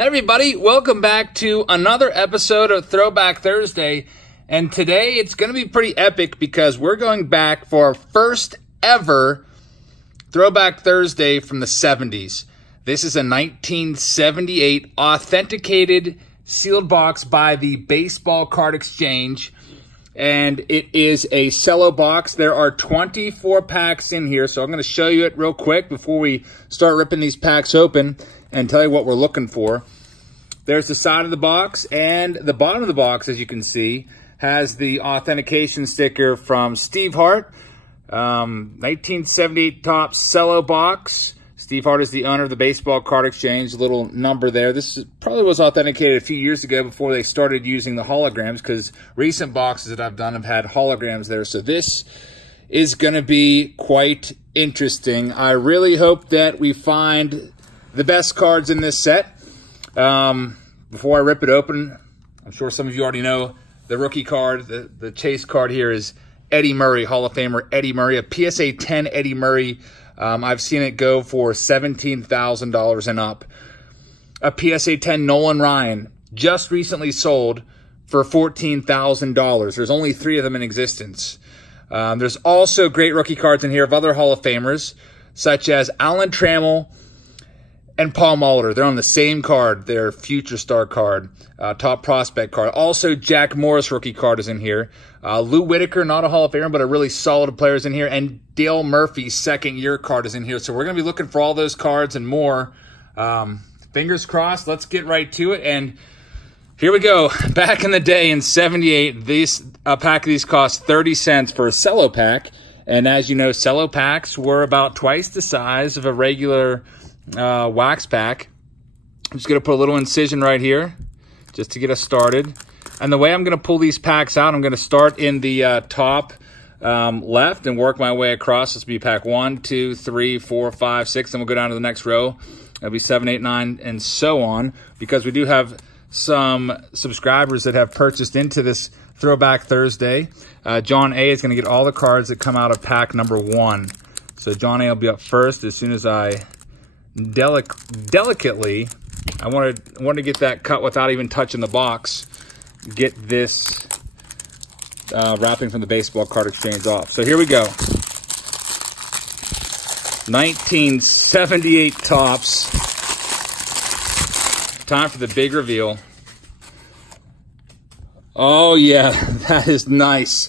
Hey everybody, welcome back to another episode of Throwback Thursday. And today it's going to be pretty epic because we're going back for our first ever Throwback Thursday from the 70s. This is a 1978 authenticated sealed box by the Baseball Card Exchange. And it is a Cello box. There are 24 packs in here, so I'm going to show you it real quick before we start ripping these packs open and tell you what we're looking for. There's the side of the box, and the bottom of the box, as you can see, has the authentication sticker from Steve Hart. 1978 TOPPS Cello box. Steve Hart is the owner of the Baseball Card Exchange. Little number there. This probably was authenticated a few years ago before they started using the holograms, because recent boxes that I've done have had holograms there. So this is going to be quite interesting. I really hope that we find the best cards in this set. Before I rip it open, I'm sure some of you already know the rookie card. The chase card here is Eddie Murray, Hall of Famer Eddie Murray, a PSA 10 Eddie Murray. I've seen it go for $17,000 and up. A PSA 10 Nolan Ryan just recently sold for $14,000. There's only 3 of them in existence. There's also great rookie cards in here of other Hall of Famers, such as Alan Trammell and Paul Molitor. They're on the same card. Their Future Star card, Top Prospect card. Also, Jack Morris rookie card is in here. Lou Whitaker, not a Hall of Famer, but a really solid player is in here. And Dill Murphy, second year card is in here. So we're going to be looking for all those cards and more. Fingers crossed. Let's get right to it. And here we go. Back in the day in 78, a pack of these cost 30 cents for a Cello pack. And as you know, Cello packs were about twice the size of a regular wax pack. I'm just going to put a little incision right here just to get us started. And the way I'm going to pull these packs out, I'm going to start in the top left and work my way across. This will be pack 1, 2, 3, 4, 5, 6. Then we'll go down to the next row. That'll be 7, 8, 9, and so on, because we do have some subscribers that have purchased into this Throwback Thursday. John A is going to get all the cards that come out of pack number 1. So John A will be up first as soon as I delicately, I wanted to get that cut without even touching the box, get this wrapping from the Baseball Card Exchange off. So here we go. 1978 TOPPS. Time for the big reveal. Oh yeah, that is nice.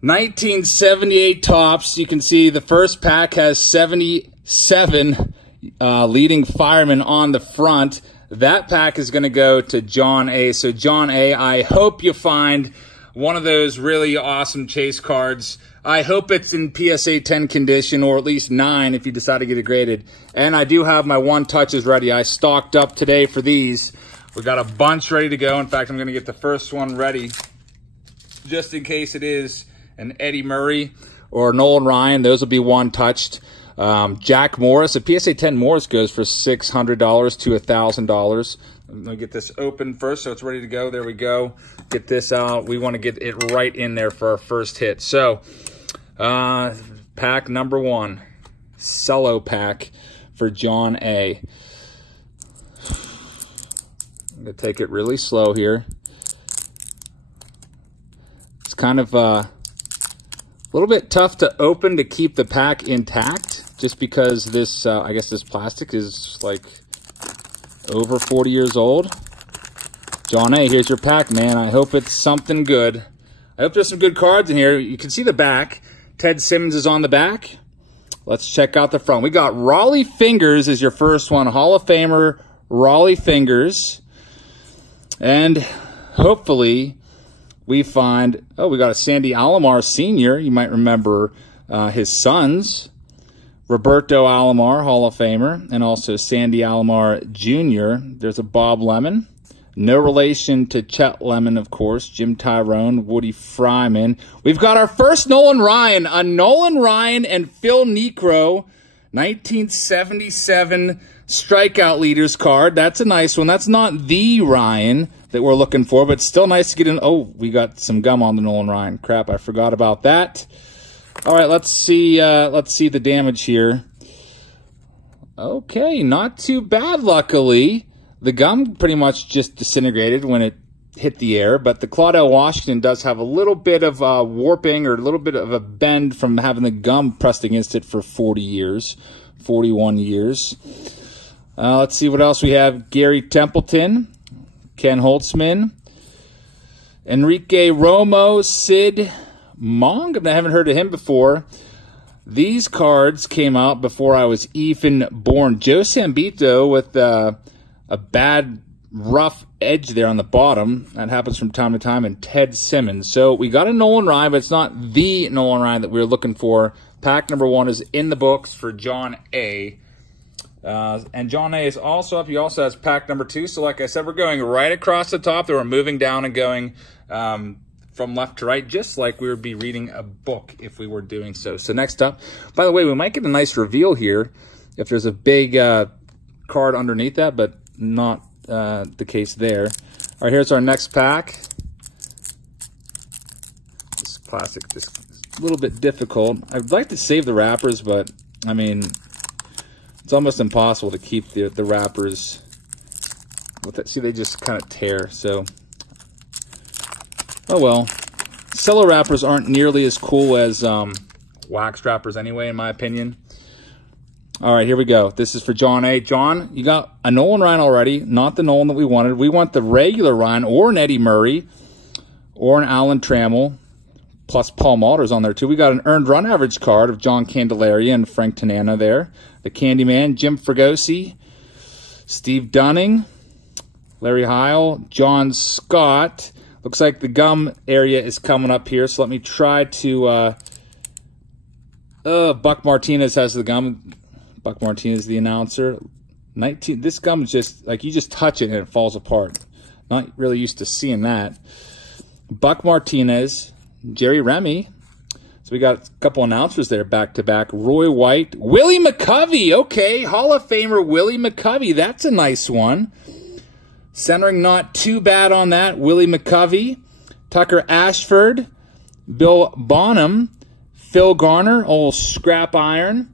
1978 TOPPS. You can see the first pack has 77 leading firemen on the front. That pack is going to go to John A. So John A, I hope you find one of those really awesome chase cards. I hope it's in PSA 10 condition, or at least 9 if you decide to get it graded. And I do have my one touches ready. I stocked up today for these. We got a bunch ready to go. In fact, I'm going to get the first one ready just in case it is an Eddie Murray or Nolan Ryan. Those will be one touched. Jack Morris, a PSA 10 Morris goes for $600 to $1,000. I'm going to get this open first so it's ready to go. There we go. Get this out. We want to get it right in there for our first hit. So, pack number 1, Cello pack for John A. I'm going to take it really slow here. It's kind of a little bit tough to open to keep the pack intact, just because this, I guess this plastic is like over 40 years old. John A, here's your pack, man. I hope it's something good. I hope there's some good cards in here. You can see the back. Ted Simmons is on the back. Let's check out the front. We got Rollie Fingers is your first one. Hall of Famer Rollie Fingers. And hopefully we find, oh, we got a Sandy Alomar Sr. You might remember his sons. Roberto Alomar, Hall of Famer, and also Sandy Alomar Jr. There's a Bob Lemon. No relation to Chet Lemon, of course. Jim Tyrone, Woody Fryman. We've got our first Nolan Ryan. A Nolan Ryan and Phil Niekro 1977 strikeout leaders card. That's a nice one. That's not the Ryan that we're looking for, but still nice to get in. Oh, we got some gum on the Nolan Ryan. Crap, I forgot about that. All right, let's see the damage here. Okay, not too bad, luckily. The gum pretty much just disintegrated when it hit the air, but the Claudel Washington does have a little bit of warping or a little bit of a bend from having the gum pressed against it for 41 years. Let's see what else we have. Gary Templeton, Ken Holtzman, Enrique Romo, Sid Mong. I haven't heard of him before. These cards came out before I was even born. Joe Sambito with a bad, rough edge there on the bottom. That happens from time to time. And Ted Simmons. So we got a Nolan Ryan, but it's not the Nolan Ryan that we were looking for. Pack number 1 is in the books for John A. And John A is also up. He also has pack number 2. So like I said, we're going right across the top. We're moving down and going from left to right, just like we would be reading a book if we were doing so. So next up, by the way, we might get a nice reveal here if there's a big card underneath that, but not the case there. All right, here's our next pack. This plastic is a little bit difficult. I'd like to save the wrappers, but I mean, it's almost impossible to keep the wrappers with it. See, they just kind of tear, so oh well. Cello wrappers aren't nearly as cool as wax wrappers anyway, in my opinion. All right, here we go. This is for John A. John, you got a Nolan Ryan already, not the Nolan that we wanted. We want the regular Ryan or an Eddie Murray or an Alan Trammell, plus Paul Maulders on there too. We got an earned run average card of John Candelaria and Frank Tanana there. The Candyman, Jim Fregosi, Steve Dunning, Larry Heil, John Scott. Looks like the gum area is coming up here, so let me try to... Buck Martinez has the gum. Buck Martinez, the announcer. This gum is just, like, you just touch it and it falls apart. Not really used to seeing that. Buck Martinez, Jerry Remy. So we got a couple announcers there back-to-back. Roy White. Willie Mccovey. Okay, Hall of Famer Willie Mccovey. That's a nice one. Centering not too bad on that. Willie Mccovey. Tucker Ashford. Bill Bonham. Phil Garner. Old Scrap Iron.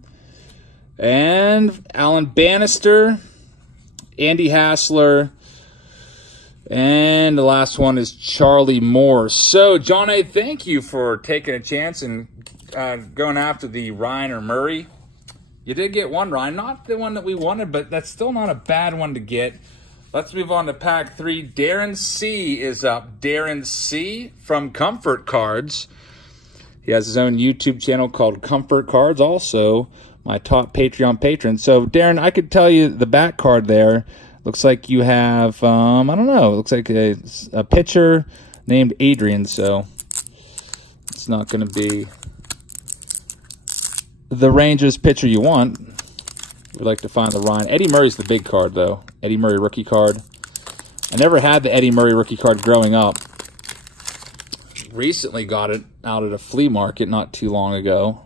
And Alan Bannister. Andy Hassler. And the last one is Charlie Moore. So, John A., thank you for taking a chance and going after the Ryan or Murray. You did get one Ryan. Not the one that we wanted, but that's still not a bad one to get. Let's move on to pack 3. Darren C. is up. Darren C. from Comfort Cards. He has his own YouTube channel called Comfort Cards, also my top Patreon patron. So, Darren, I could tell you the back card there. Looks like you have, I don't know, it looks like a pitcher named Adrian, so it's not going to be the Rangers pitcher you want. We'd like to find the Ryan. Eddie Murray's the big card, though. Eddie Murray rookie card. I never had the Eddie Murray rookie card growing up. Recently got it out at a flea market not too long ago.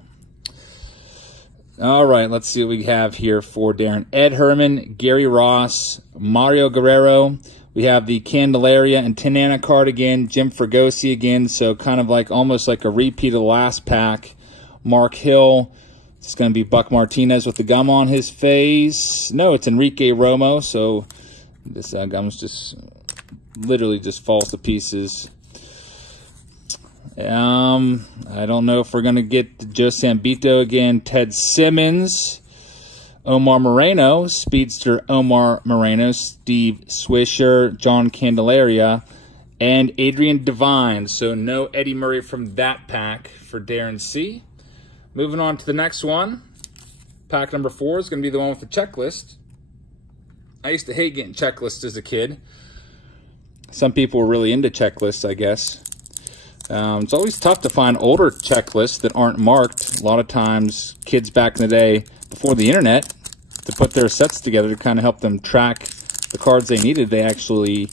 All right, let's see what we have here for Darren. Ed Herman, Gary Ross, Mario Guerrero. We have the Candelaria and Tanana card again. Jim Fregosi again, so kind of like almost like a repeat of the last pack. Mark Hill. It's going to be Buck Martinez with the gum on his face. No, it's Enrique Romo, so this gum's just literally just falls to pieces. I don't know if we're going to get Joe Sambito again. Ted Simmons, Omar Moreno, Speedster Omar Moreno, Steve Swisher, John Candelaria, and Adrian Devine. So no Eddie Murray from that pack for Darren C. Moving on to the next one. Pack number 4 is going to be the one with the checklist. I used to hate getting checklists as a kid. Some people were really into checklists, I guess. It's always tough to find older checklists that aren't marked. A lot of times, kids back in the day, before the internet, to put their sets together to kind of help them track the cards they needed, they actually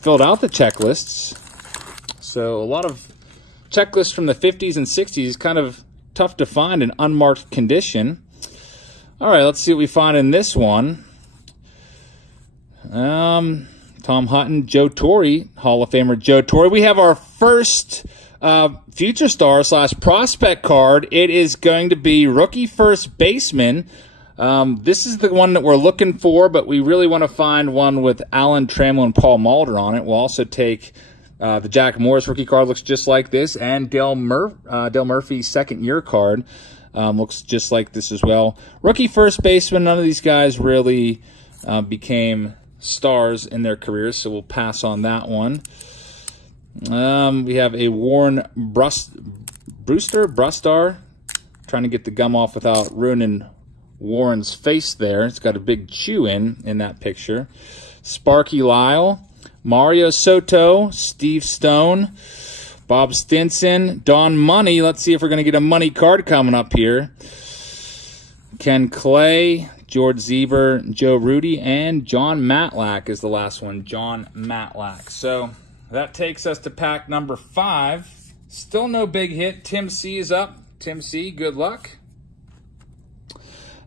filled out the checklists. So a lot of checklists from the 50s and 60s, kind of tough to find in unmarked condition. All right, let's see what we find in this one. Tom Hutton, Joe Torre, Hall of Famer Joe Torre. We have our first future star / prospect card. It is going to be rookie first baseman, This is the one that we're looking for, but we really want to find one with Alan Trammell and Paul Mulder on it. We'll also take the Jack Morris rookie card, looks just like this, and Dill Murphy's second-year card looks just like this as well. Rookie first baseman, none of these guys really became stars in their careers, so we'll pass on that one. We have a Warren Brustar, trying to get the gum off without ruining Warren's face there. It's got a big chew in that picture. Sparky Lyle, Mario Soto, Steve Stone, Bob Stinson, Don Money. Let's see if we're going to get a money card coming up here. Ken Clay, George Zever, Joe Rudy, and John Matlack is the last one. John Matlack. So that takes us to pack number 5. Still no big hit. Tim C is up. Tim C, good luck.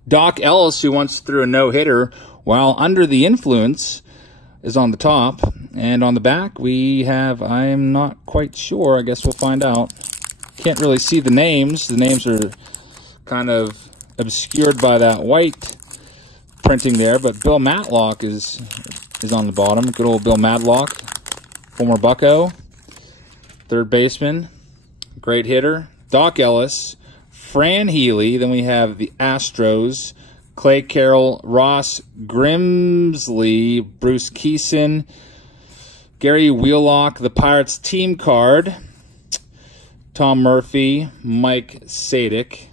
Doc Ellis, who once threw a no-hitter while under the influence, is on the top. And on the back, we have, I'm not quite sure. I guess we'll find out. Can't really see the names. The names are kind of obscured by that white printing there. But Bill Matlock is on the bottom. Good old Bill Matlock, former Bucko, third baseman, great hitter. Doc Ellis, Fran Healy, then we have the Astros, Clay Carroll, Ross Grimsley, Bruce Keeson, Gary Wheelock, the Pirates team card, Tom Murphy, Mike Sadik.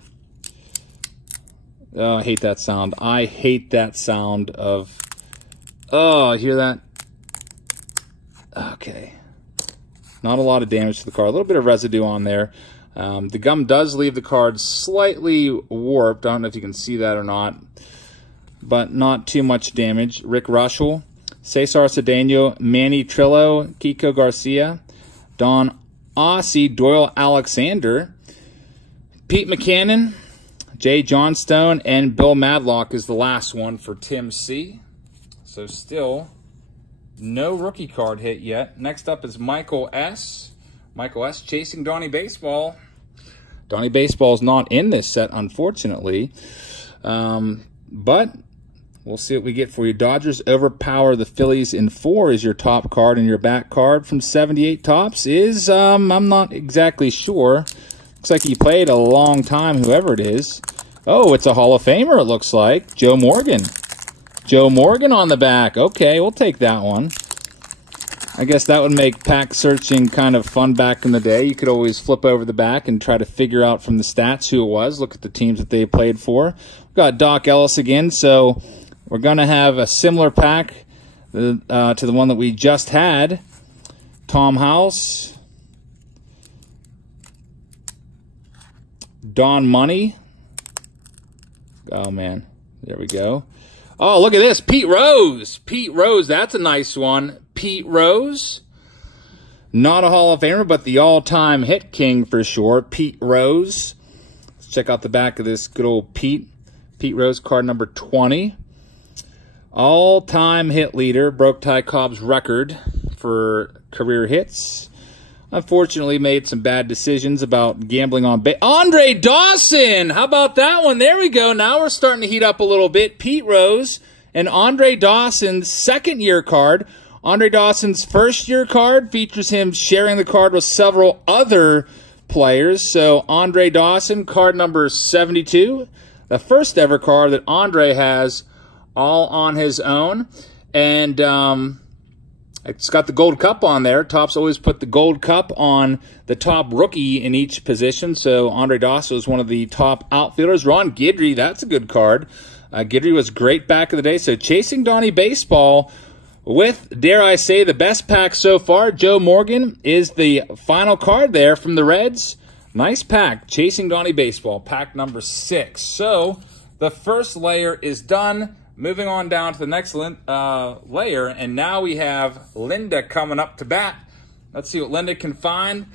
Oh, I hate that sound. I hate that sound of, oh, hear that? Okay. Not a lot of damage to the card. A little bit of residue on there. The gum does leave the card slightly warped. I don't know if you can see that or not, but not too much damage. Rick Rushell, Cesar Cedeno, Manny Trillo, Kiko Garcia, Don Ossie, Doyle Alexander, Pete McCannon, Jay Johnstone, and Bill Madlock is the last one for Tim C. So still no rookie card hit yet. Next up is Michael S. Michael S. chasing Donnie Baseball. Donnie Baseball's not in this set, unfortunately. But we'll see what we get for you. Dodgers overpower the Phillies in 4 is your top card, and your back card from 78 Topps is, I'm not exactly sure. Looks like he played a long time, whoever it is. Oh, it's a Hall of Famer, it looks like. Joe Morgan. Joe Morgan on the back. Okay, we'll take that one. I guess that would make pack searching kind of fun back in the day. You could always flip over the back and try to figure out from the stats who it was. Look at the teams that they played for. We've got Doc Ellis again, so we're going to have a similar pack to the one that we just had. Tom House. Don Money. Oh, man. There we go. Oh, look at this. Pete Rose. Pete Rose. That's a nice one. Pete Rose. Not a Hall of Famer, but the all-time hit king for sure. Pete Rose. Let's check out the back of this good old Pete. Pete Rose, card number 20. All-time hit leader. Broke Ty Cobb's record for career hits. Unfortunately, made some bad decisions about gambling on Andre Dawson! How about that one? There we go. Now we're starting to heat up a little bit. Pete Rose and Andre Dawson's second-year card. Andre Dawson's first-year card features him sharing the card with several other players. So Andre Dawson, card number 72. The first ever card that Andre has all on his own. And it's got the gold cup on there. Topps always put the gold cup on the top rookie in each position. So Andre Dawson was one of the top outfielders. Ron Guidry, that's a good card. Guidry was great back in the day. So chasing Donnie Baseball with, dare I say, the best pack so far. Joe Morgan is the final card there from the Reds. Nice pack. Chasing Donnie Baseball, pack number 6. So the first layer is done. Moving on down to the next layer, and now we have Linda coming up to bat. Let's see what Linda can find.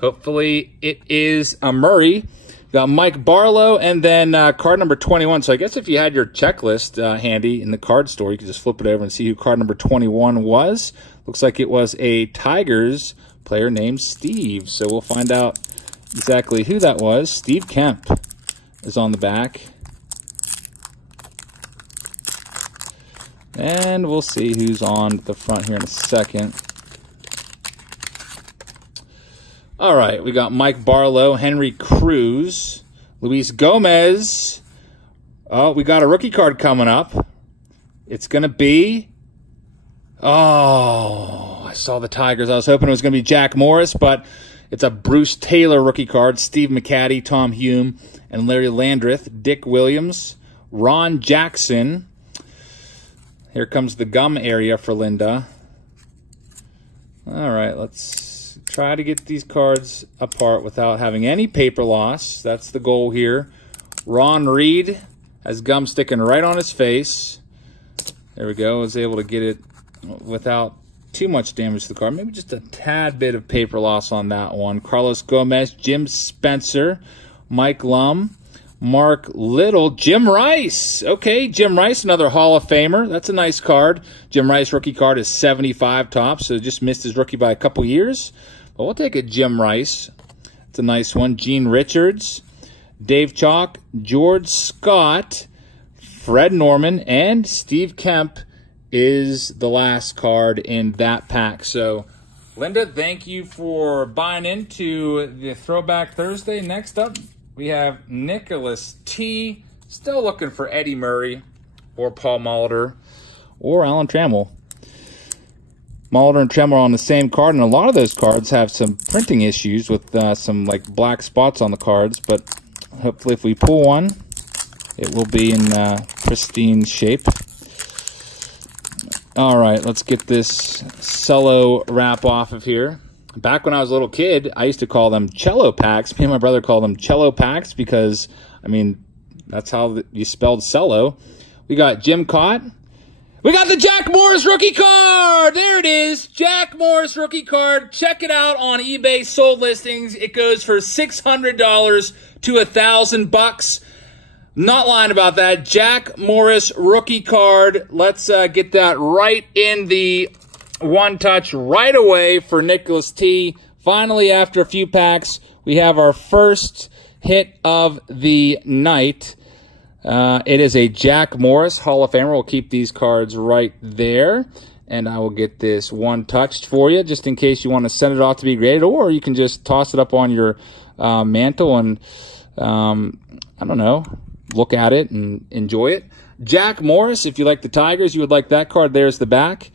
Hopefully it is a Murray. Got Mike Barlow, and then card number 21. So I guess if you had your checklist handy in the card store, you could just flip it over and see who card number 21 was. Looks like it was a Tigers player named Steve. So we'll find out exactly who that was. Steve Kemp is on the back. And we'll see who's on the front here in a second. All right, we got Mike Barlow, Henry Cruz, Luis Gomez. Oh, we got a rookie card coming up. It's going to be... Oh, I saw the Tigers. I was hoping it was going to be Jack Morris, but it's a Bruce Taylor rookie card. Steve McCaddy, Tom Hume, and Larry Landreth. Dick Williams, Ron Jackson. Here comes the gum area for Linda. All right, let's try to get these cards apart without having any paper loss. That's the goal here. Ron Reed has gum sticking right on his face. There we go. I was able to get it without too much damage to the card. Maybe just a tad bit of paper loss on that one. Carlos Gomez, Jim Spencer, Mike Lum, Mark Little, Jim Rice. Okay, Jim Rice, another Hall of Famer. That's a nice card. Jim Rice rookie card is 75 tops, so just missed his rookie by a couple years. But we'll take a Jim Rice. It's a nice one. Gene Richards, Dave Chalk, George Scott, Fred Norman, and Steve Kemp is the last card in that pack. So, Linda, thank you for buying into the Throwback Thursday. Next up, we have Nicholas T. Still looking for Eddie Murray or Paul Molitor or Alan Trammell. Molitor and Trammell are on the same card, and a lot of those cards have some printing issues with some like black spots on the cards, but hopefully if we pull one, it will be in pristine shape. All right, let's get this Cello wrap off of here. Back when I was a little kid, I used to call them cello packs. Me and my brother called them cello packs because, I mean, that's how you spelled cello. We got Jim Cott. We got the Jack Morris rookie card. There it is, Jack Morris rookie card. Check it out on eBay sold listings. It goes for $600 to $1,000. Not lying about that. Jack Morris rookie card. Let's get that right in the one touch right away for Nicholas T. Finally, after a few packs, we have our first hit of the night. It is a Jack Morris Hall of Famer. We'll keep these cards right there. And I will get this one touched for you, just in case you want to send it off to be graded, or you can just toss it up on your mantle and, I don't know, look at it and enjoy it. Jack Morris, if you like the Tigers, you would like that card. There's the back.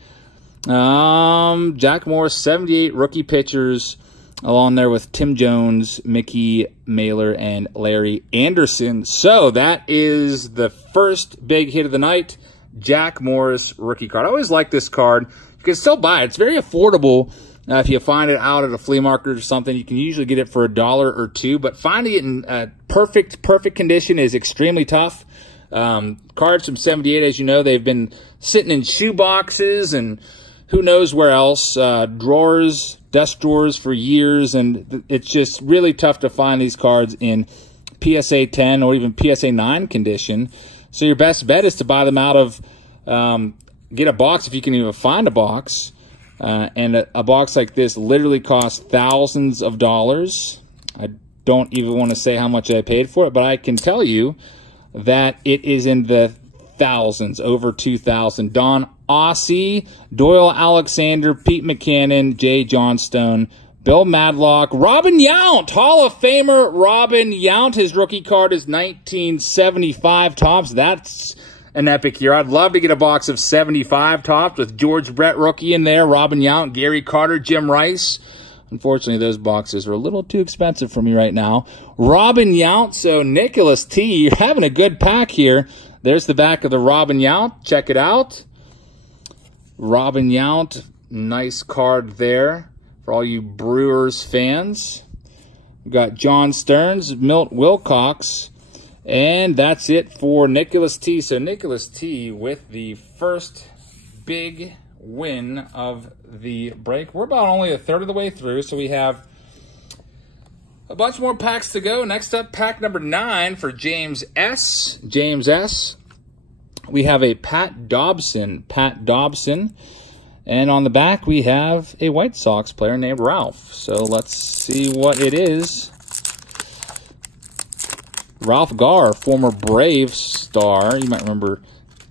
Jack Morris, 78 rookie pitchers, along there with Tim Jones, Mickey Mailer, and Larry Anderson. So that is the first big hit of the night, Jack Morris rookie card. I always like this card. You can still buy it. It's very affordable. If you find it out at a flea market or something, you can usually get it for $1 or $2. But finding it in perfect condition is extremely tough. Cards from '78, as you know, they've been sitting in shoe boxes and who knows where else, drawers, desk drawers for years, and it's just really tough to find these cards in PSA 10 or even PSA 9 condition. So your best bet is to buy them out of, get a box if you can even find a box. And a box like this literally costs thousands of dollars. I don't even want to say how much I paid for it, but I can tell you that it is in the thousands, over 2,000. Don Ossie, Doyle Alexander, Pete McCannon, Jay Johnstone, Bill Madlock, Robin Yount, Hall of Famer Robin Yount. His rookie card is 1975 tops. That's an epic year. I'd love to get a box of 75 tops with George Brett rookie in there, Robin Yount, Gary Carter, Jim Rice. Unfortunately, those boxes are a little too expensive for me right now. Robin Yount, so Nicholas T., you're having a good pack here. There's the back of the Robin Yount. Check it out. Robin Yount, nice card there for all you Brewers fans. We've got John Stearns, Milt Wilcox, and that's it for Nicholas T. So Nicholas T. with the first big win of the break. We're about only a third of the way through, so we have a bunch more packs to go. Next up, pack number 9 for James S. James S. We have a Pat Dobson. And on the back, we have a White Sox player named Ralph. So let's see what it is. Ralph Garr, former Brave star. You might remember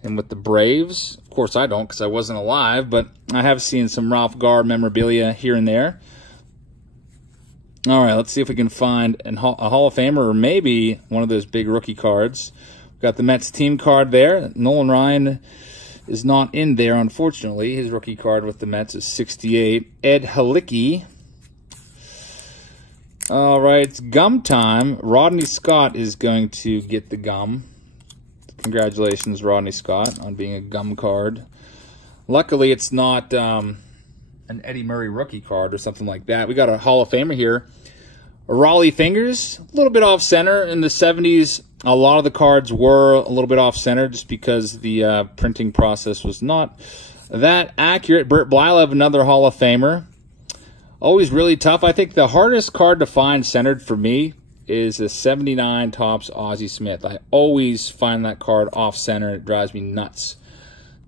and with the Braves. Of course, I don't because I wasn't alive, but I have seen some Ralph Garr memorabilia here and there. All right, let's see if we can find a Hall of Famer or maybe one of those big rookie cards. We've got the Mets team card there. Nolan Ryan is not in there, unfortunately. His rookie card with the Mets is 68. Ed Halicki. All right, it's gum time. Rodney Scott is going to get the gum. Congratulations, Rodney Scott, on being a gum card. Luckily, it's not an Eddie Murray rookie card or something like that. We got a Hall of Famer here. Raleigh Fingers, a little bit off-center. In the 70s, a lot of the cards were a little bit off-center just because the printing process was not that accurate. Bert Blylev, another Hall of Famer. Always really tough. I think the hardest card to find centered for me is a 79 Topps Ozzie Smith. I always find that card off-center. It drives me nuts.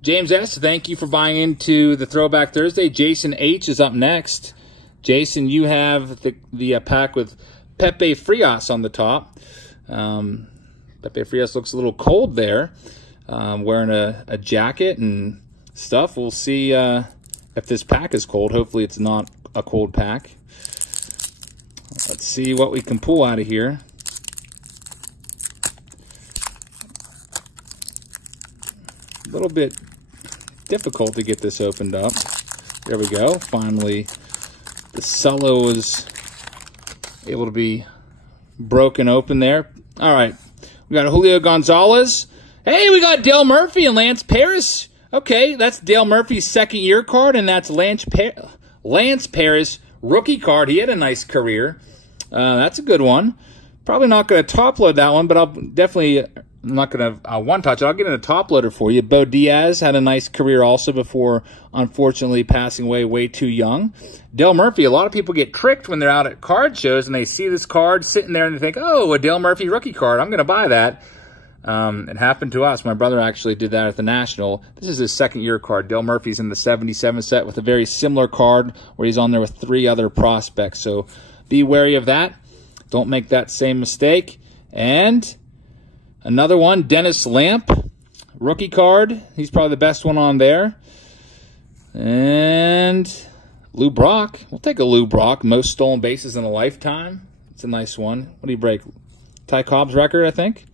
James S., thank you for buying into the Throwback Thursday. Jason H. is up next. Jason, you have the pack with Pepe Frias on the top. Pepe Frias looks a little cold there, wearing a jacket and stuff. We'll see if this pack is cold. Hopefully it's not a cold pack. Let's see what we can pull out of here. A little bit difficult to get this opened up. There we go. Finally, the Cello is able to be broken open there. All right. We got Julio Gonzalez. Hey, we got Dill Murphy and Lance Parrish. Okay, that's Dill Murphy's second-year card, and that's Lance Parrish rookie card. He had a nice career. That's a good one. Probably not going to top load that one, but I'm not going to one-touch it. I'll get in a top loader for you. Bo Diaz had a nice career also before, unfortunately, passing away way too young. Dill Murphy, a lot of people get tricked when they're out at card shows and they see this card sitting there and they think, oh, a Dill Murphy rookie card. I'm going to buy that. It happened to us. My brother actually did that at the National. This is his second-year card. Dill Murphy's in the 77 set with a very similar card where he's on there with 3 other prospects. So be wary of that. Don't make that same mistake. And another one, Dennis Lamp, rookie card. He's probably the best one on there. And Lou Brock. We'll take a Lou Brock. Most stolen bases in a lifetime. It's a nice one. What do you break? Ty Cobb's record, I think.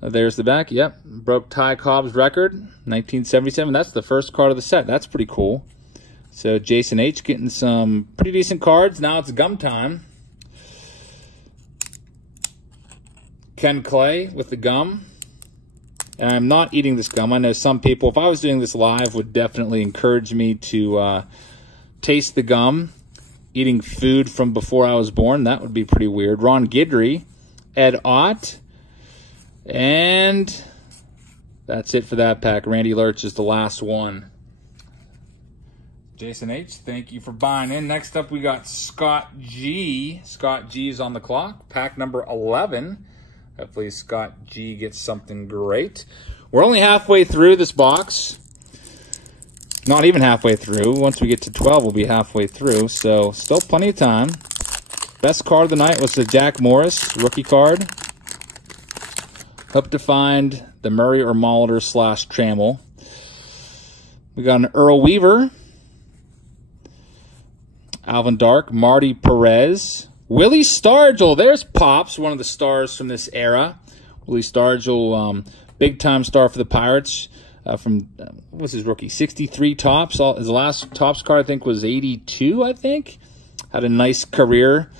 There's the back. Yep. Broke Ty Cobb's record, 1977. That's the first card of the set. That's pretty cool. So Jason H. getting some pretty decent cards. Now it's gum time. Ken Clay with the gum. And I'm not eating this gum. I know some people, if I was doing this live, would definitely encourage me to taste the gum. Eating food from before I was born, that would be pretty weird. Ron Guidry, Ed Ott, and that's it for that pack. Randy Lurch is the last one. Jason H., thank you for buying in. Next up, we got Scott G. Scott G is on the clock. Pack number 11. Hopefully Scott G gets something great. We're only halfway through this box. Not even halfway through. Once we get to 12, we'll be halfway through. So still plenty of time. Best card of the night was the Jack Morris rookie card. Hope to find the Murray or Molitor / Trammell. We got an Earl Weaver. Alvin Dark. Marty Perez. Willie Stargell. There's Pops, one of the stars from this era. Willie Stargell, big-time star for the Pirates. From, what was his rookie? 63 Topps. His last Topps card, I think, was 82, I think. Had a nice career.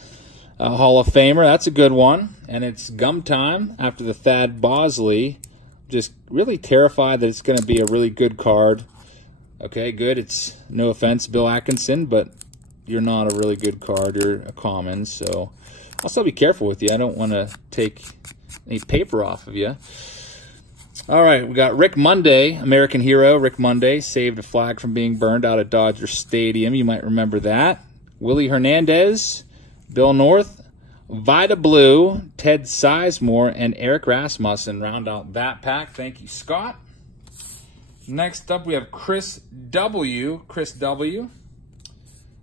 Hall of Famer. That's a good one. And it's gum time after the Thad Bosley. Just really terrified that it's going to be a really good card. Okay, good. It's, no offense, Bill Atkinson, but you're not a really good card. You're a common, so I'll still be careful with you. I don't want to take any paper off of you. All right, we got Rick Monday, American hero. Rick Monday saved a flag from being burned out at Dodger Stadium. You might remember that. Willie Hernandez, Bill North, Vida Blue, Ted Sizemore, and Eric Rasmussen round out that pack. Thank you, Scott. Next up, we have Chris W. Chris W.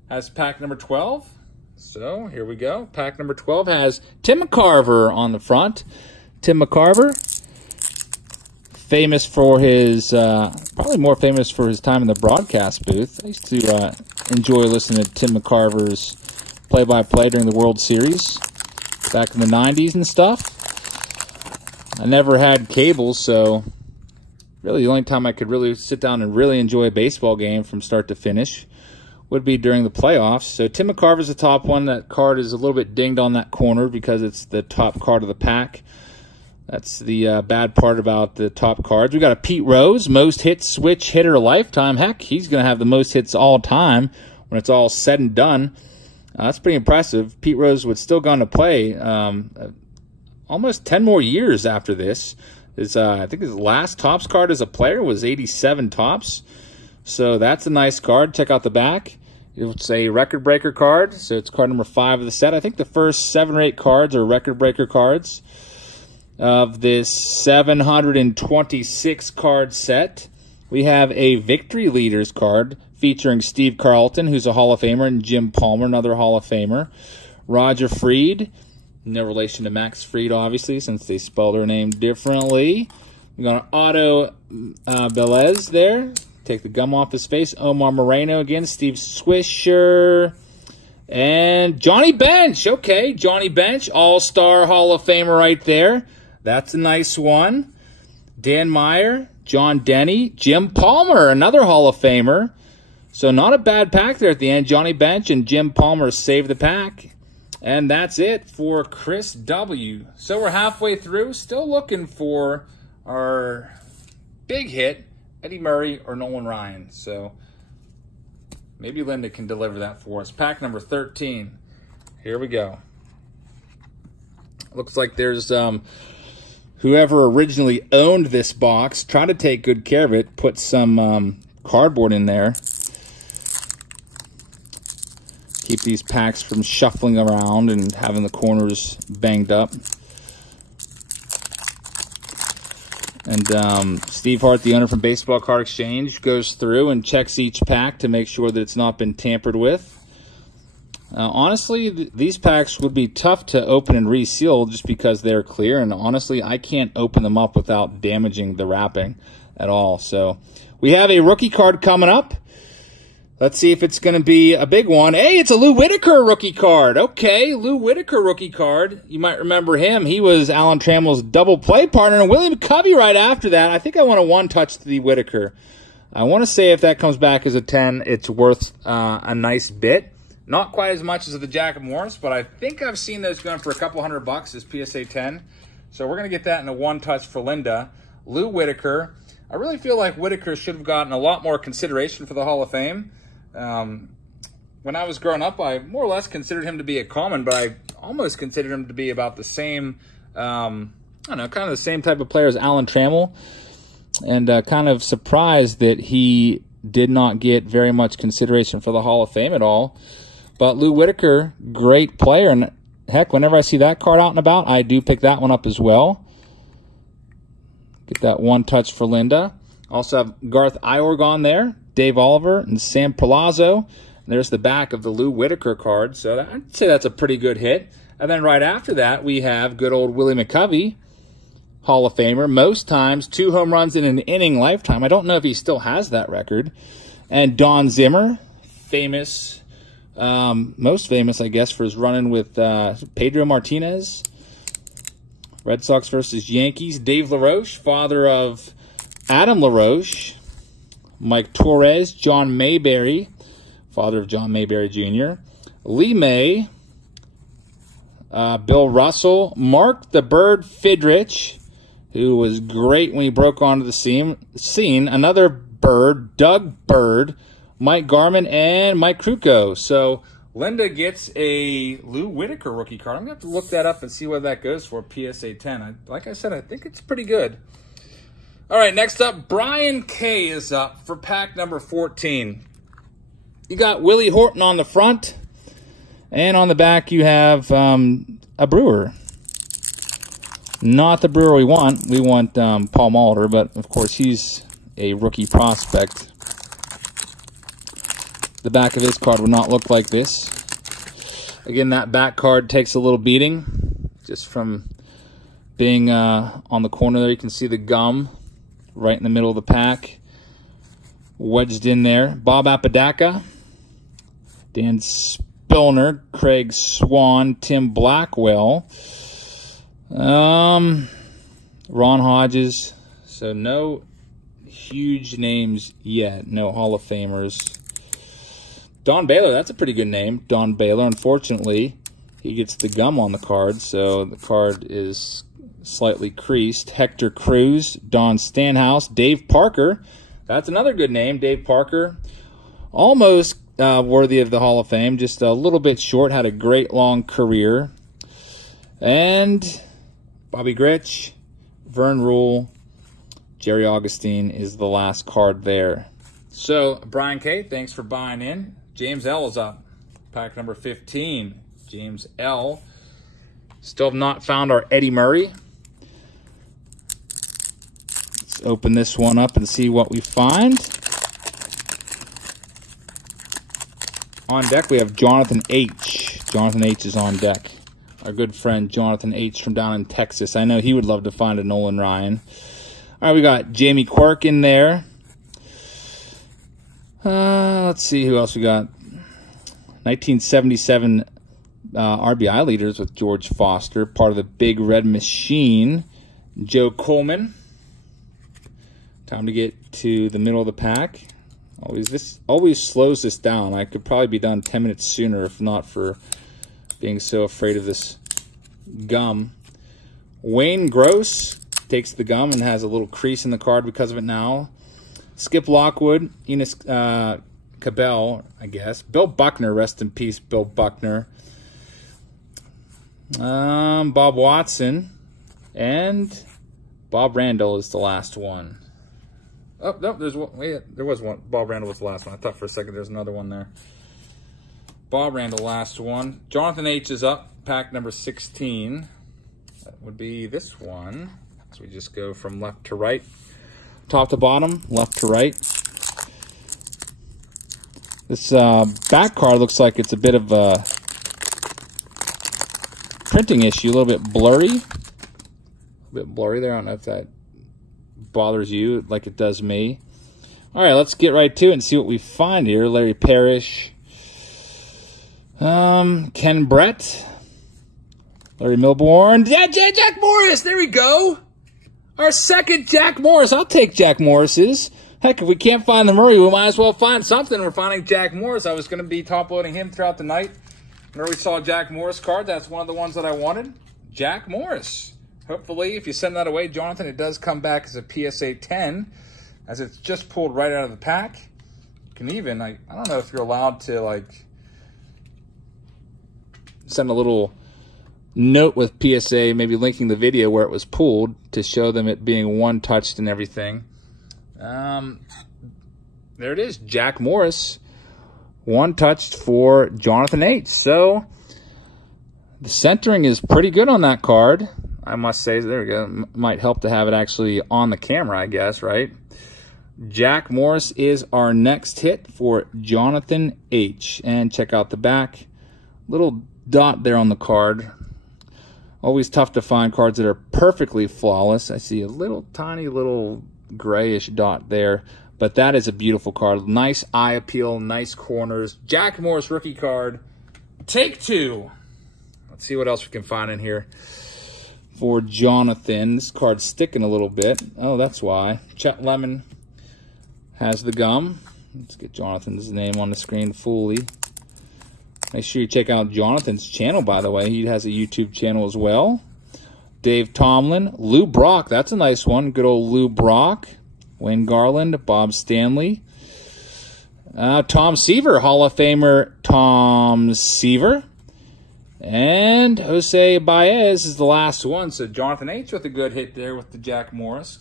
has pack number 12. So here we go. Pack number 12 has Tim McCarver on the front. Tim McCarver, famous for his, probably more famous for his time in the broadcast booth. I used to enjoy listening to Tim McCarver's play-by-play during the World Series back in the 90s and stuff. I never had cable, so really the only time I could really sit down and really enjoy a baseball game from start to finish would be during the playoffs. So Tim McCarver's the top one. That card is a little bit dinged on that corner because it's the top card of the pack. That's the bad part about the top cards. We got a Pete Rose, most hits switch hitter lifetime. Heck, he's going to have the most hits all time when it's all said and done. That's pretty impressive. Pete Rose would still go on to play almost 10 more years after this. I think his last Topps card as a player was 87 Topps. So that's a nice card. Check out the back. It's a record breaker card. So it's card number 5 of the set. I think the first 7 or 8 cards are record breaker cards of this 726 card set. We have a Victory Leaders card featuring Steve Carlton, who's a Hall of Famer, and Jim Palmer, another Hall of Famer. Roger Freed, no relation to Max Fried, obviously, since they spell their name differently. We got an Otto Belez there. Take the gum off his face. Omar Moreno again. Steve Swisher. And Johnny Bench. Okay, Johnny Bench, All-Star Hall of Famer right there. That's a nice one. Dan Meyer, John Denny, Jim Palmer, another Hall of Famer. So not a bad pack there at the end. Johnny Bench and Jim Palmer saved the pack. And that's it for Chris W. So we're halfway through. Still looking for our big hit, Eddie Murray or Nolan Ryan. So maybe Linda can deliver that for us. Pack number 13. Here we go. Looks like there's whoever originally owned this box, try to take good care of it, put some cardboard in there. Keep these packs from shuffling around and having the corners banged up. And Steve Hart, the owner from Baseball Card Exchange, goes through and checks each pack to make sure that it's not been tampered with. Honestly, these packs would be tough to open and reseal just because they're clear. And honestly, I can't open them up without damaging the wrapping at all. So we have a rookie card coming up. Let's see if it's going to be a big one. Hey, it's a Lou Whitaker rookie card. Okay, Lou Whitaker rookie card. You might remember him. He was Alan Trammell's double play partner, and Willie Mccovey right after that. I think I want to one-touch the Whitaker. I want to say if that comes back as a 10, it's worth a nice bit. Not quite as much as the Jack Morris, but I think I've seen those going for a couple $100 as PSA 10. So we're going to get that in a one-touch for Linda. Lou Whitaker. I really feel like Whitaker should have gotten a lot more consideration for the Hall of Fame. When I was growing up, I more or less considered him to be a common, but I almost considered him to be about the same, I don't know, kind of the same type of player as Alan Trammell. And kind of surprised that he did not get very much consideration for the Hall of Fame at all. But Lou Whitaker, great player. And heck, whenever I see that card out and about, I do pick that one up as well. Get that one touch for Linda. Also have Garth Iorg on there, Dave Oliver, and Sam Palazzo. And there's the back of the Lou Whitaker card. So I'd say that's a pretty good hit. And then right after that, we have good old Willie Mccovey, Hall of Famer. Most times, 2 home runs in an inning lifetime. I don't know if he still has that record. And Don Zimmer, famous, most famous, I guess, for his run-in with Pedro Martinez. Red Sox versus Yankees. Dave LaRoche, father of Adam LaRoche. Mike Torres, John Mayberry, father of John Mayberry Jr. Lee May, Bill Russell, Mark the Bird Fidrich, who was great when he broke onto the scene. Another Bird, Doug Bird, Mike Garman, and Mike Krukow. So Linda gets a Lou Whitaker rookie card. I'm going to have to look that up and see what that goes for, PSA 10. Like I said, I think it's pretty good. All right, next up, Brian K. is up for pack number 14. You got Willie Horton on the front, and on the back you have a Brewer. Not the Brewer we want. We want Paul Molitor, but of course he's a rookie prospect. The back of his card would not look like this. Again, that back card takes a little beating just from being on the corner there. You can see the gum right in the middle of the pack. Wedged in there. Bob Apodaca, Dan Spillner, Craig Swan, Tim Blackwell, Ron Hodges. So no huge names yet. No Hall of Famers. Don Baylor, that's a pretty good name. Don Baylor. Unfortunately, he gets the gum on the card, so the card is slightly creased. Hector Cruz, Don Stanhouse, Dave Parker. That's another good name, Dave Parker. Almost worthy of the Hall of Fame, just a little bit short, had a great long career. And Bobby Grich, Vern Rule, Jerry Augustine is the last card there. So, Brian K., thanks for buying in. James L. is up. Pack number 15. James L. Still have not found our Eddie Murray. Let's open this one up and see what we find. On deck, we have Jonathan H. Jonathan H. is on deck. Our good friend Jonathan H. from down in Texas. I know he would love to find a Nolan Ryan. All right, we got Jamie Quirk in there. Let's see who else we got. 1977 RBI leaders with George Foster, part of the Big Red Machine. Joe Coleman. Time to get to the middle of the pack. This always slows this down. I could probably be done 10 minutes sooner if not for being so afraid of this gum. Wayne Gross takes the gum and has a little crease in the card because of it now. Skip Lockwood, Enos Cabell, I guess. Bill Buckner, rest in peace, Bill Buckner. Bob Watson. And Bob Randall is the last one. Oh, no, there's one. Wait, there was one. Bob Randall was the last one. I thought for a second there's another one there. Bob Randall, last one. Jonathan H. is up. Pack number 16. That would be this one. So we just go from left to right. Top to bottom, left to right. This back card looks like it's a bit of a printing issue, a little bit blurry. A bit blurry there. I don't know if that bothers you like it does me. All right, let's get right to it and see what we find here. Larry Parrish. Ken Brett. Larry Milbourne. Yeah, Jack Morris. There we go. Our second Jack Morris. I'll take Jack Morris's. Heck, if we can't find the Murray, we might as well find something. We're finding Jack Morris. I was going to be top-loading him throughout the night. Whenever we saw a Jack Morris card, that's one of the ones that I wanted. Jack Morris. Hopefully, if you send that away, Jonathan, it does come back as a PSA 10, as it's just pulled right out of the pack. You can even, I don't know if you're allowed to, like, send a little note with PSA, maybe linking the video where it was pulled to show them it being one-touched and everything. There it is, Jack Morris, one-touched for Jonathan H. So the centering is pretty good on that card, I must say. There we go. Might help to have it actually on the camera, I guess, right? Jack Morris is our next hit for Jonathan H. And check out the back. Little dot there on the card. Always tough to find cards that are perfectly flawless. I see a little tiny little grayish dot there, but that is a beautiful card. Nice eye appeal, nice corners. Jack Morris rookie card. Take two. Let's see what else we can find in here for Jonathan. This card's sticking a little bit. Oh, that's why. Chet Lemon has the gum. Let's get Jonathan's name on the screen fully. Make sure you check out Jonathan's channel, by the way. He has a YouTube channel as well. Dave Tomlin. Lou Brock. That's a nice one. Good old Lou Brock. Wayne Garland. Bob Stanley. Tom Seaver. Hall of Famer Tom Seaver. And Jose Baez is the last one. So Jonathan H. with a good hit there with the Jack Morris.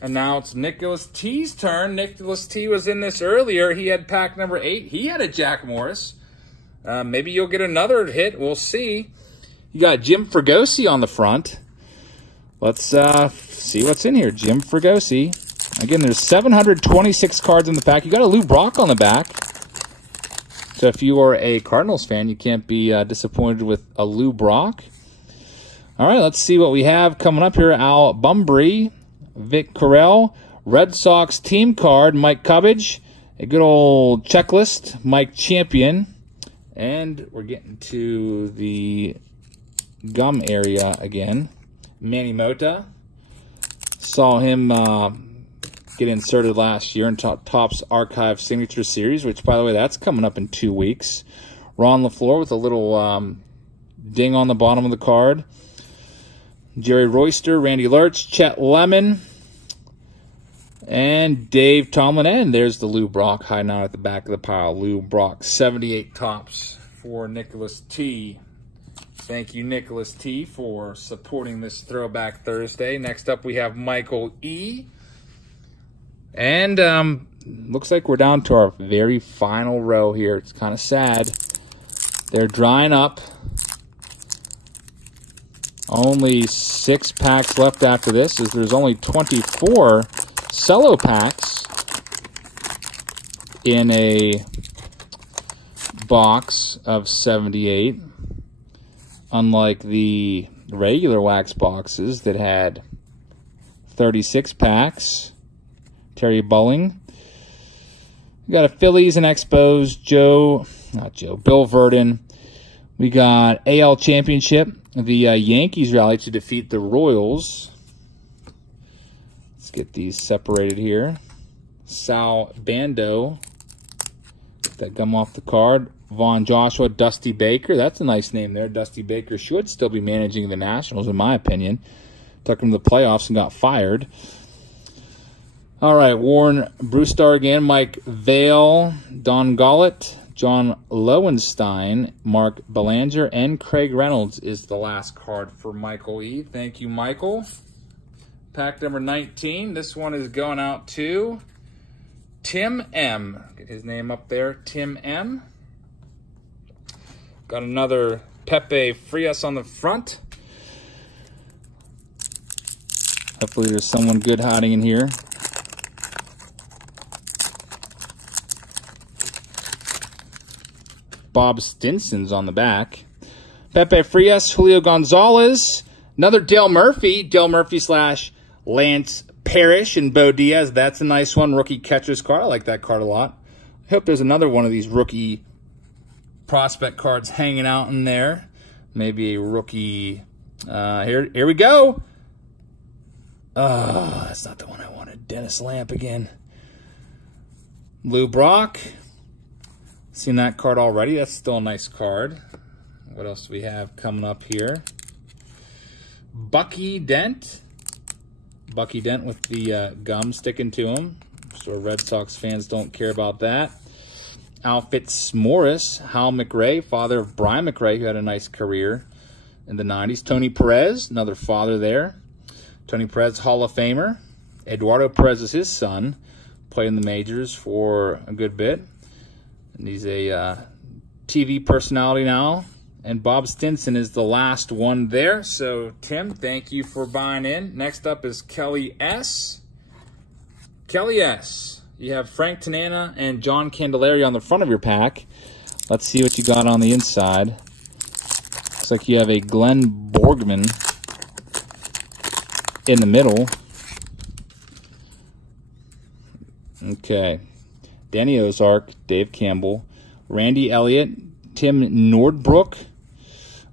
And now it's Nicholas T's turn. Nicholas T was in this earlier. He had pack number 8. He had a Jack Morris. Maybe you'll get another hit. We'll see. You got Jim Fregosi on the front. Let's see what's in here. Jim Fregosi. Again, there's 726 cards in the pack. You got a Lou Brock on the back. So if you are a Cardinals fan, you can't be disappointed with a Lou Brock. All right, let's see what we have coming up here. Al Bumbry, Vic Correll. Red Sox team card, Mike Cubbage. A good old checklist, Mike Champion. And we're getting to the gum area again. Manny Mota. Saw him get inserted last year in Topps Archive Signature Series, which, by the way, that's coming up in 2 weeks. Ron LaFleur with a little ding on the bottom of the card. Jerry Royster, Randy Lurch, Chet Lemon, and Dave Tomlin. And there's the Lou Brock hiding out at the back of the pile. Lou Brock, 78 Topps for Nicholas T. Thank you, Nicholas T., for supporting this Throwback Thursday. Next up, we have Michael E. And looks like we're down to our very final row here. It's kind of sad. They're drying up. Only 6 packs left after this, as there's only 24 Cello packs in a box of 78. Unlike the regular wax boxes that had 36 packs. Terry Bulling. We got a Phillies and Expos. Bill Verdon. We got AL Championship. The Yankees rally to defeat the Royals. Let's get these separated here. Sal Bando. Get that gum off the card. Vaughn Joshua, Dusty Baker. That's a nice name there. Dusty Baker should still be managing the Nationals, in my opinion. Took him to the playoffs and got fired. All right, Warren Brewstar again. Mike Vale, Don Gollett, John Lowenstein, Mark Belanger, and Craig Reynolds is the last card for Michael E. Thank you, Michael. Pack number 19. This one is going out to Tim M. Get his name up there, Tim M. Got another Pepe Frias on the front. Hopefully there's someone good hiding in here. Bob Stinson's on the back. Pepe Frias, Julio Gonzalez. Another Dill Murphy. Dill Murphy / Lance Parrish and Bo Diaz. That's a nice one. Rookie catcher's card. I like that card a lot. I hope there's another one of these rookie prospect cards hanging out in there. Maybe a rookie. Here we go. Oh, that's not the one I wanted. Dennis Lamp again. Lou Brock. Seen that card already. That's still a nice card. What else do we have coming up here? Bucky Dent. Bucky Dent with the gum sticking to him. So Red Sox fans don't care about that. Alfitz Morris. Hal McRae, father of Brian McRae, who had a nice career in the 90s. Tony Perez, another father there. Tony Perez, Hall of Famer. Eduardo Perez is his son. Played in the majors for a good bit. And he's a TV personality now. And Bob Stinson is the last one there. So, Tim, thank you for buying in. Next up is Kelly S. Kelly S. You have Frank Tanana and John Candelaria on the front of your pack. Let's see what you got on the inside. Looks like you have a Glenn Borgman in the middle. Okay. Danny Ozark, Dave Campbell, Randy Elliott, Tim Nordbrook,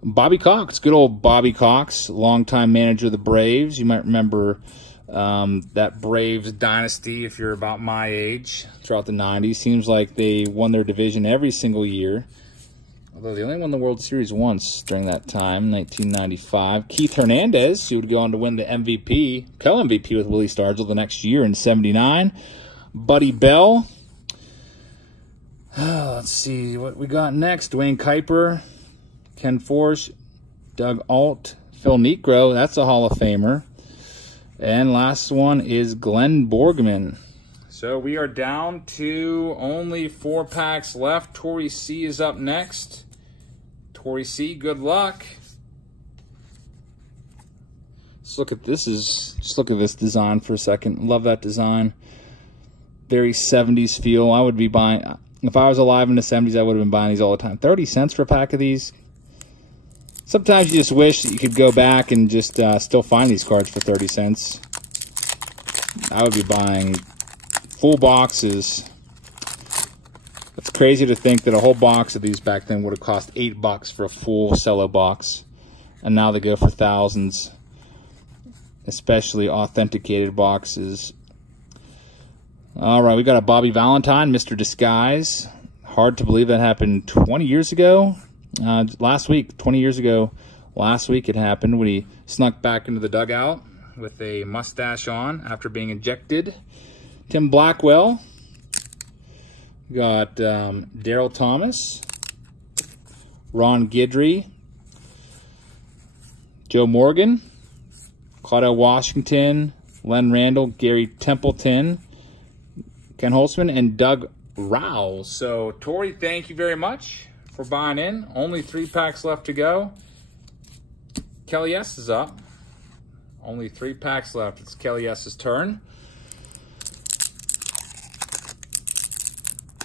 Bobby Cox, good old Bobby Cox, longtime manager of the Braves. You might remember that Braves dynasty if you're about my age throughout the 90s. Seems like they won their division every single year, although they only won the World Series once during that time, 1995. Keith Hernandez, who would go on to win the MVP, co-MVP with Willie Stargell the next year in 79. Buddy Bell. Let's see what we got next. Dwayne Kuiper, Ken Forsch, Doug Alt, Phil Niekro. That's a Hall of Famer. And last one is Glenn Borgman. So we are down to only 4 packs left. Torrey C is up next. Torrey C, good luck. Let's look at this. Just look at this design for a second. Love that design. Very 70s feel. I would be buying. If I was alive in the 70s, I would have been buying these all the time. 30 cents for a pack of these. Sometimes you just wish that you could go back and just still find these cards for 30 cents. I would be buying full boxes. It's crazy to think that a whole box of these back then would have cost $8 for a full Cello box. And now they go for thousands, especially authenticated boxes. All right, we got a Bobby Valentine, Mr. Disguise. Hard to believe that happened 20 years ago. Last week, 20 years ago, last week it happened when he snuck back into the dugout with a mustache on after being ejected. Tim Blackwell. We got Daryl Thomas, Ron Guidry, Joe Morgan, Claudio Washington, Len Randall, Gary Templeton, Ken Holtzman, and Doug Rowell. So, Tori, thank you very much for buying in. Only 3 packs left to go. Kelly S is up. Only 3 packs left. It's Kelly S's turn.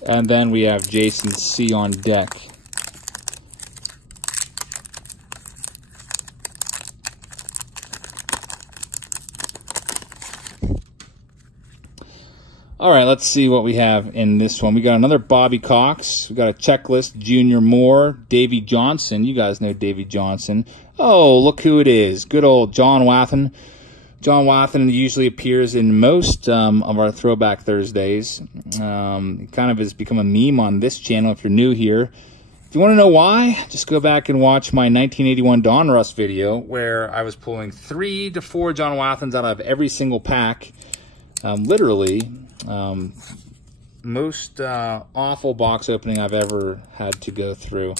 And then we have Jason C on deck. All right, let's see what we have in this one. We got another Bobby Cox. We got a checklist, Junior Moore, Davey Johnson. You guys know Davey Johnson. Oh, look who it is. Good old John Wathen. John Wathen usually appears in most of our Throwback Thursdays. It kind of has become a meme on this channel if you're new here. If you want to know why, just go back and watch my 1981 Donruss video where I was pulling 3 to 4 John Wathens out of every single pack. Literally, most awful box opening I've ever had to go through.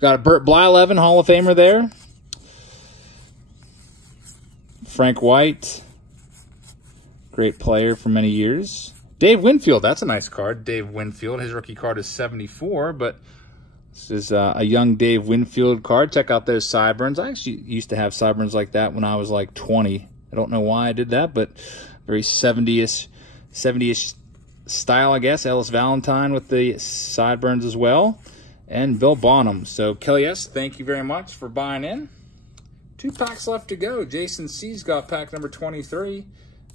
Got a Burt Blyleven Hall of Famer there. Frank White, great player for many years. Dave Winfield, that's a nice card. Dave Winfield, his rookie card is 74, but this is a young Dave Winfield card. Check out those sideburns. I actually used to have sideburns like that when I was like 20. I don't know why I did that, but very 70-ish style, I guess. Ellis Valentine with the sideburns as well. And Bill Bonham. So, Kelly S., thank you very much for buying in. 2 packs left to go. Jason C's got pack number 23.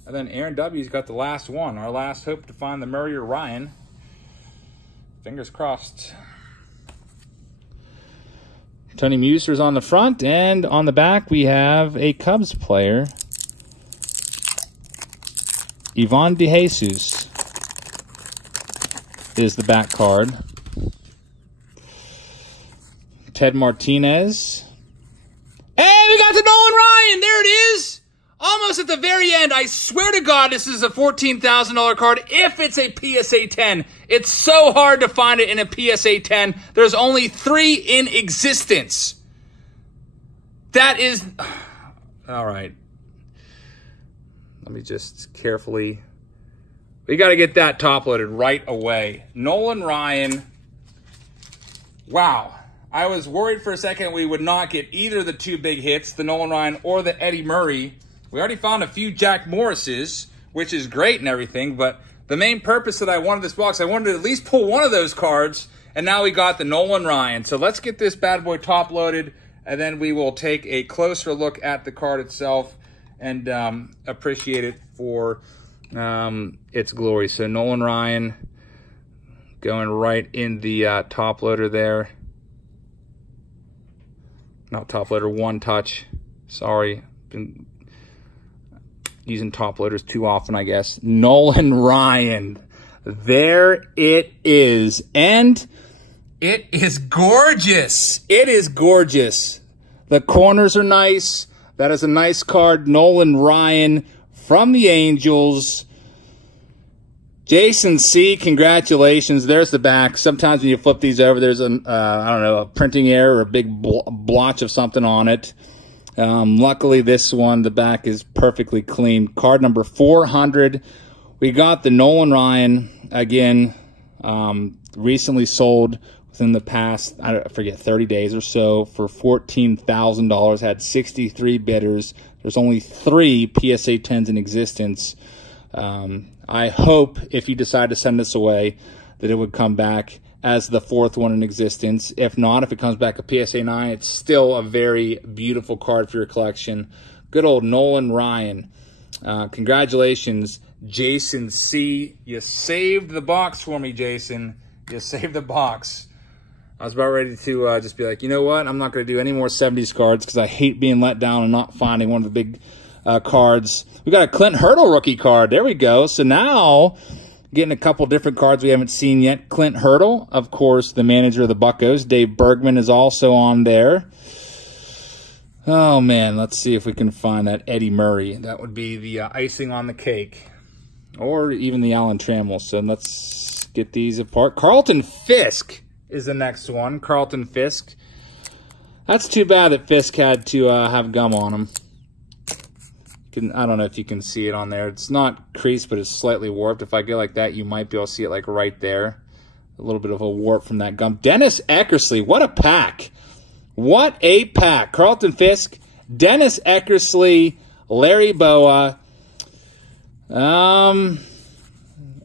And then Aaron W's got the last one. Our last hope to find the Murray or Ryan. Fingers crossed. Tony Muser's on the front. And on the back, we have a Cubs player. Ivan DeJesus is the back card. Ted Martinez. Hey, we got the Nolan Ryan. There it is. Almost at the very end. I swear to God, this is a $14,000 card if it's a PSA 10. It's so hard to find it in a PSA 10. There's only 3 in existence. That is... All right. Let me just carefully... We got to get that top loaded right away. Nolan Ryan. Wow. I was worried for a second we would not get either of the 2 big hits, the Nolan Ryan or the Eddie Murray. We already found a few Jack Morrises, which is great and everything, but the main purpose that I wanted this box, I wanted to at least pull one of those cards, and now we got the Nolan Ryan. So let's get this bad boy top loaded, and then we will take a closer look at the card itself and appreciate it for its glory. So Nolan Ryan going right in the top loader there. Not top loader, one touch. Sorry, been using top loaders too often, I guess. Nolan Ryan. There it is. And it is gorgeous. It is gorgeous. The corners are nice. That is a nice card. Nolan Ryan from the Angels. Jason C., congratulations. There's the back. Sometimes when you flip these over, there's a, I don't know, a printing error or a big blotch of something on it. Luckily, this one, the back is perfectly clean. Card number 400. We got the Nolan Ryan, again, recently sold within the past, I forget, 30 days or so for $14,000. Had 63 bidders. There's only 3 PSA 10s in existence. I hope if you decide to send this away that it would come back as the 4th one in existence. If not, if it comes back a PSA 9, it's still a very beautiful card for your collection. Good old Nolan Ryan. Congratulations, Jason C. You saved the box for me, Jason. You saved the box. I was about ready to just be like, you know what? I'm not going to do any more 70s cards because I hate being let down and not finding one of the big cards. We got a Clint Hurdle rookie card. There we go. So now, getting a couple different cards we haven't seen yet. Clint Hurdle, of course, the manager of the Buccos. Dave Bergman is also on there. Oh, man. Let's see if we can find that Eddie Murray. That would be the icing on the cake. Or even the Alan Trammell. So let's get these apart. Carlton Fisk is the next one. Carlton Fisk. That's too bad that Fisk had to have gum on him. I don't know if you can see it on there. It's not creased, but it's slightly warped. If I go like that, you might be able to see it like right there. A little bit of a warp from that gum. Dennis Eckersley. What a pack. What a pack. Carlton Fisk, Dennis Eckersley, Larry Boa.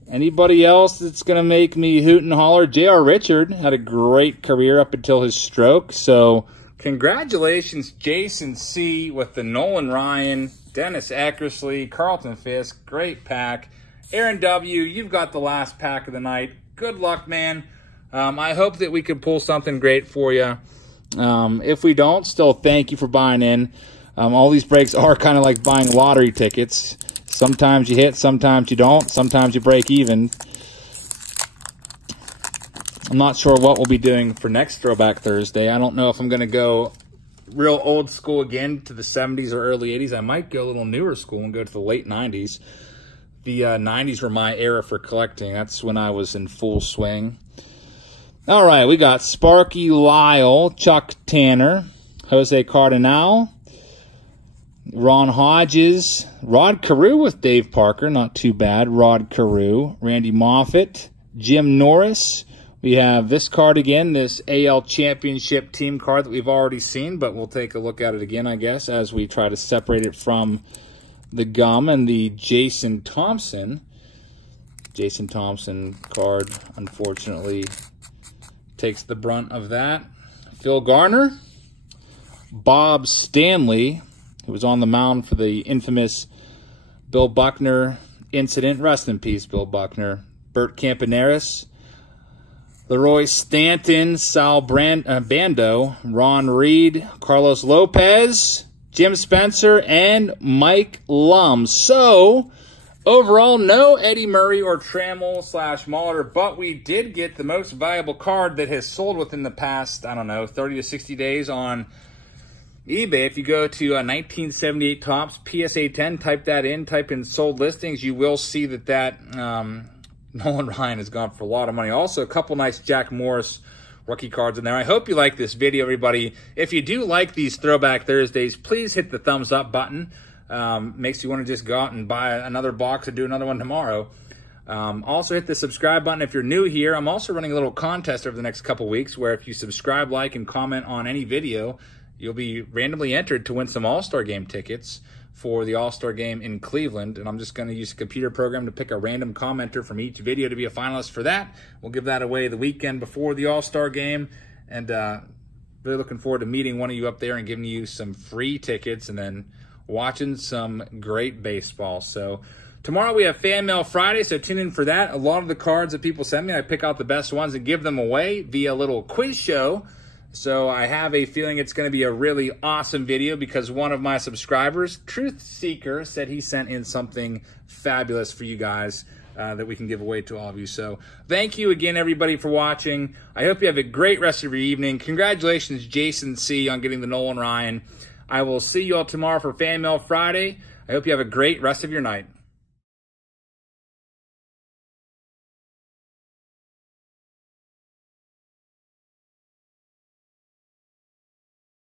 Anybody else that's going to make me hoot and holler? J.R. Richard had a great career up until his stroke. So, congratulations, Jason C. with the Nolan Ryan, Dennis Eckersley, Carlton Fisk. Great pack. Aaron W., you've got the last pack of the night. Good luck, man. I hope that we can pull something great for you. If we don't, still thank you for buying in. All these breaks are kind of like buying lottery tickets. Sometimes you hit, sometimes you don't, sometimes you break even. I'm not sure what we'll be doing for next Throwback Thursday. I don't know if I'm going to go real old school again to the 70s or early 80s. I might go a little newer school and go to the late 90s. The 90s were my era for collecting. That's when I was in full swing. All right, we got Sparky Lyle, Chuck Tanner, Jose Cardinal, Ron Hodges, Rod Carew with Dave Parker, not too bad. Rod Carew, Randy Moffat, Jim Norris. We have this card again, this AL Championship team card that we've already seen, but we'll take a look at it again, I guess, as we try to separate it from the gum and the Jason Thompson. Jason Thompson card, unfortunately, takes the brunt of that. Phil Garner, Bob Stanley, who was on the mound for the infamous Bill Buckner incident. Rest in peace, Bill Buckner. Bert Campaneris, Leroy Stanton, Sal Bando, Ron Reed, Carlos Lopez, Jim Spencer, and Mike Lum. So, overall, no Eddie Murray or Trammell / Molitor, but we did get the most valuable card that has sold within the past, I don't know, 30 to 60 days on eBay. If you go to 1978 Topps PSA 10, type that in, type in sold listings, you will see that Nolan Ryan has gone for a lot of money. Also, a couple nice Jack Morris rookie cards in there. I hope you like this video, everybody. If you do like these Throwback Thursdays, please hit the thumbs up button. Makes you want to just go out and buy another box and do another one tomorrow. Also hit the subscribe button if you're new here. I'm also running a little contest over the next couple weeks where if you subscribe, like, and comment on any video, you'll be randomly entered to win some All-Star Game tickets for the All-Star Game in Cleveland. And I'm just going to use a computer program to pick a random commenter from each video to be a finalist for that. We'll give that away the weekend before the All-Star Game. And really looking forward to meeting one of you up there and giving you some free tickets and then watching some great baseball. So tomorrow we have Fan Mail Friday, so tune in for that. A lot of the cards that people send me, I pick out the best ones and give them away via a little quiz show. So I have a feeling it's going to be a really awesome video because one of my subscribers, Truth Seeker, said he sent in something fabulous for you guys that we can give away to all of you. So thank you again, everybody, for watching. I hope you have a great rest of your evening. Congratulations, Jason C., on getting the Nolan Ryan. I will see you all tomorrow for Fan Mail Friday. I hope you have a great rest of your night.